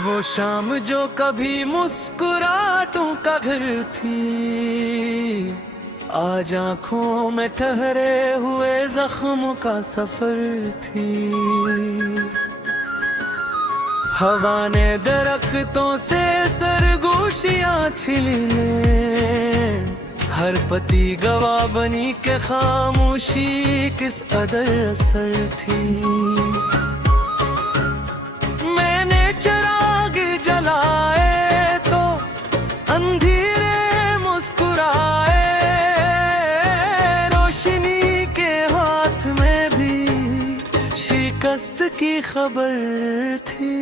वो शाम जो कभी मुस्कुराहटों का घर थी, आज आंखों में ठहरे हुए जख्मों का सफर थी। हवा ने दरख्तों से सरगोशियां छीनी ने, हर पति गवाह बनी के खामोशी किस कदर असर थी। मैंने चिराग जलाए तो अंधेरे मुस्कुराए, रोशनी के हाथ में भी शिकस्त की खबर थी।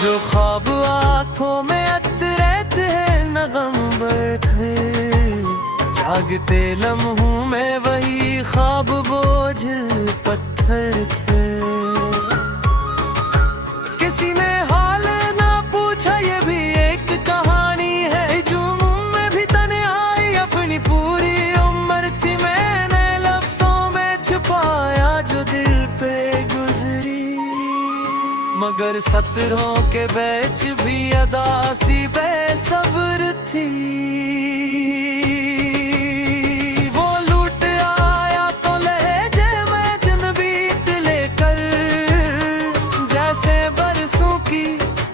जो ख्वाब आँखों में अतरे थे नगम्बर थे, जागते लम्हों में वही ख्वाब बोझ पत्थर थे। किसी ने हाल ना पूछा, ये भी एक कहानी है। जुनून में भी तन्हाई अपनी पूरी उम्र थी, मैंने लफ्जों में छुपाया जो दिल पे गुजरी। मगर सत्रों के बैच भी अदासी बेसब्र थी। वो लूट आया तो लहजे में जनबीत लेकर, जैसे बरसों की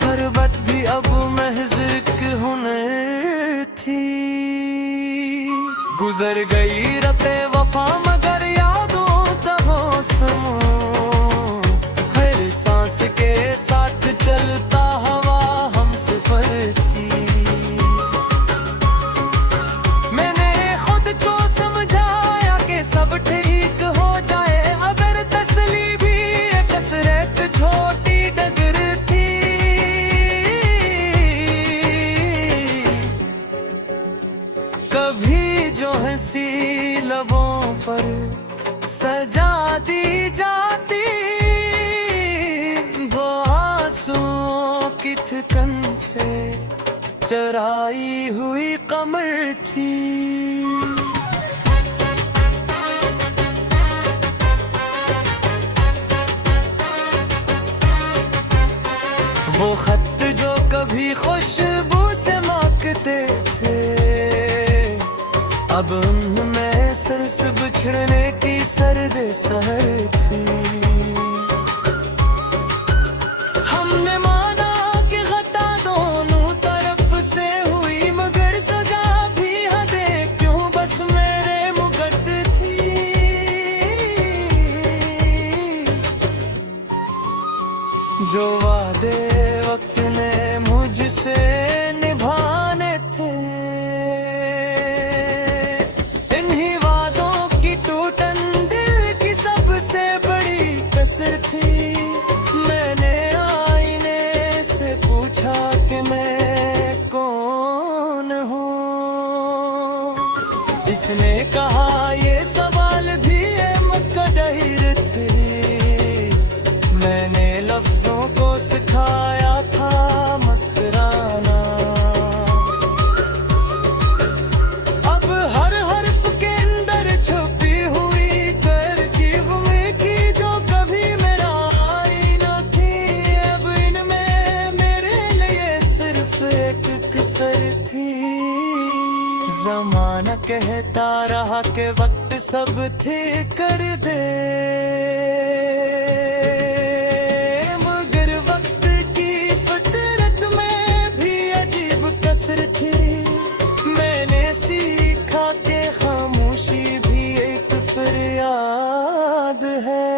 परबत भी अब महज एक हुनर थी। गुजर गई रते वफा मगर यादों का मौसम, हर सांस के साथ चलता हवा हम सफर थी। मैंने खुद को समझाया कि सब ठीक हो जाए, अगर तसली भी कसरत छोटी डगर थी। कभी जो हंसी लबों पर सजा दी जाती, की थकन से चराई हुई कमर थी। वो खत जो कभी खुशबू से महकते थे, अब उनमें सरस बिछड़ने की सर्द सहर थी। जो वादे वक्त ने मुझसे निभाने थे, इन्हीं वादों की टूटन दिल की सबसे बड़ी कसर थी। मैंने आईने से पूछा कि मैं कौन हूँ, इसने कहा ये सवाल भी मुकद्दर थे। मैंने लफ्जों को सिखाया था मुस्कुराना, अब हर हर्फ के अंदर छुपी हुई तरकीब में की जो कभी मेरा आईना थी, अब इनमें मेरे लिए सिर्फ एक कसर थी। ज़माना कहता रहा कि वक्त सब ठीक कर दे, मैंने सीखा कि खामोशी भी एक फरियाद है,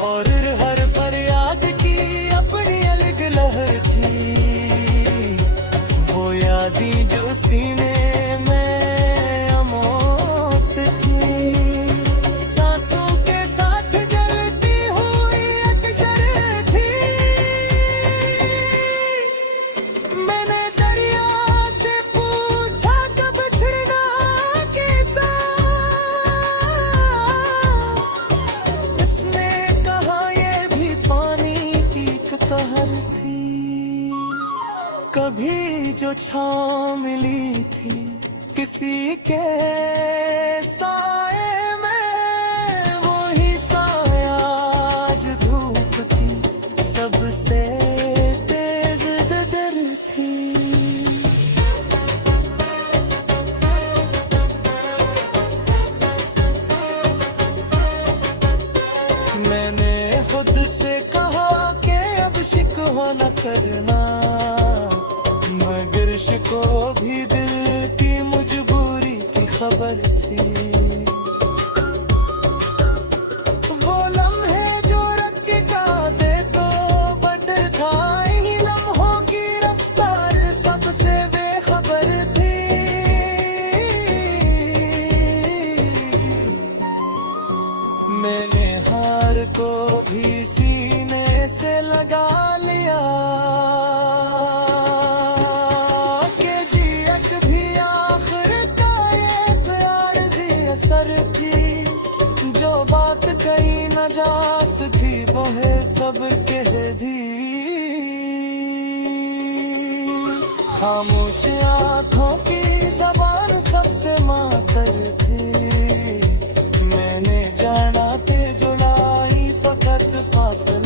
और हर फरियाद की अपनी अलग लहर थी। वो यादें जो सीने में अमोट थी, सांसों के साथ जलती हुई अक्सर थी। मैंने कभी जो छाँव मिली थी किसी के साए में, वही साया आज धूप की सबसे तेज नजर थी। मैंने खुद से कहा कि अब शिकवा न करना, मगर शिको भी दिल की मजबूरी की खबर थी। वो लम्हे जो रख के जाते तो बटर था, इन्हीं लम्हों की रफ्तार सबसे बेखबर थी। मैंने हार को भी सीने से लगा लिया कि जियत भी आखिर का एक आरज़ी असर थी। जो बात कही न जा सकी वो है सब कह दी। खामोश आंखों की ज़बान सबसे मातर थी। मैंने जाना ते जुड़ाई फकत फासला